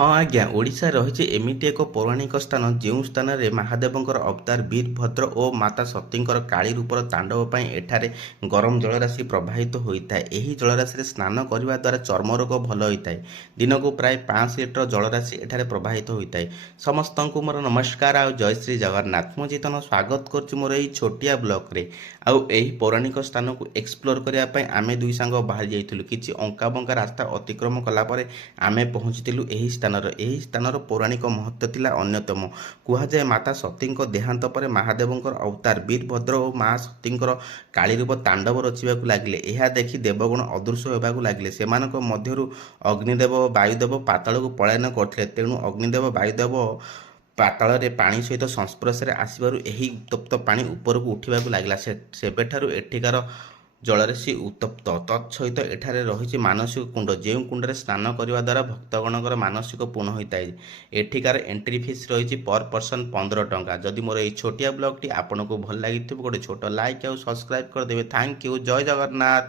ହଁ ଆଜ୍ଞା, ଓଡ଼ିଶା ରହିଛି ଏମିତି ଏକ ପୌରାଣିକ ସ୍ଥାନ ଯେଉଁ ସ୍ଥାନରେ ମହାଦେବଙ୍କର ଅବତାର ବୀରଭଦ୍ର ଓ ମାତା ସତୀଙ୍କର କାଳୀ ରୂପର ତାଣ୍ଡବ ପାଇଁ ଏଠାରେ ଗରମ ଜଳରାଶି ପ୍ରବାହିତ ହୋଇଥାଏ। ଏହି ଜଳରାଶିରେ ସ୍ନାନ କରିବା ଦ୍ୱାରା ଚର୍ମ ରୋଗ ଭଲ ହୋଇଥାଏ। ଦିନକୁ ପ୍ରାୟ 5 ଲିଟର ଜଳରାଶି ଏଠାରେ ପ୍ରବାହିତ ହୋଇଥାଏ। ସମସ୍ତଙ୍କୁ ମୋର ନମସ୍କାର ଆଉ ଜୟ ଶ୍ରୀ ଜଗନ୍ନାଥ। ମୁଁ ଜିତନ ସ୍ୱାଗତ କରୁଛି ମୋର ଏହି ଛୋଟିଆ ବ୍ଲଗରେ। ଆଉ ଏହି ପୌରାଣିକ ସ୍ଥାନକୁ ଏକ୍ସପ୍ଲୋର କରିବା ପାଇଁ ଆମେ ଦୁଇ ସାଙ୍ଗ ବାହାରି ଯାଇଥିଲୁ। କିଛି ଅଙ୍କା ବଙ୍କା ରାସ୍ତା ଅତିକ୍ରମ କଲା ପରେ ଆମେ ପହଞ୍ଚିଥିଲୁ ଏହି ସ୍ଥାନର ପୌରାଣିକ ମହତ୍ତ୍ୱ ଥିଲା ଅନ୍ୟତମ। କୁହାଯାଏ ମାତା ସତୀଙ୍କ ଦେହାନ୍ତ ପରେ ମହାଦେବଙ୍କର ଅବତାର ବୀରଭଦ୍ର ଓ ମା ସତୀଙ୍କର କାଳୀ ରୂପ ତାଣ୍ଡବ ରଚିବାକୁ ଲାଗିଲେ। ଏହା ଦେଖି ଦେବଗଣ ଅଦୃଶ୍ୟ ହେବାକୁ ଲାଗିଲେ। ସେମାନଙ୍କ ମଧ୍ୟରୁ ଅଗ୍ନିଦେବ ଓ ବାୟୁଦେବ ପାତାଳକୁ ପଳାୟନ କରିଥିଲେ। ତେଣୁ ଅଗ୍ନିଦେବ ବାୟୁଦେବ ପାତାଳରେ ପାଣି ସହିତ ସଂସ୍ପର୍ଶରେ ଆସିବାରୁ ଏହି ଉତ୍ତପ୍ତ ପାଣି ଉପରକୁ ଉଠିବାକୁ ଲାଗିଲା। ସେବେଠାରୁ ଏଠିକାର ଜଳରାଶି ଉତ୍ତପ୍ତ। ତତ୍ସହିତ ଏଠାରେ ରହିଛି ମାନସିକ କୁଣ୍ଡ, ଯେଉଁ କୁଣ୍ଡରେ ସ୍ନାନ କରିବା ଦ୍ୱାରା ଭକ୍ତଗଣଙ୍କର ମାନସିକ ପୂର୍ଣ୍ଣ ହୋଇଥାଏ। ଏଠିକାର ଏଣ୍ଟ୍ରି ଫିସ୍ ରହିଛି ପର ପର୍ସନ 15 ଟଙ୍କା। ଯଦି ମୋର ଏହି ଛୋଟିଆ ବ୍ଲଗଟି ଆପଣଙ୍କୁ ଭଲ ଲାଗିଥିବ ଗୋଟେ ଛୋଟ ଲାଇକ୍ ଆଉ ସବସ୍କ୍ରାଇବ୍ କରିଦେବେ। Thank you. ଜୟ ଜଗନ୍ନାଥ।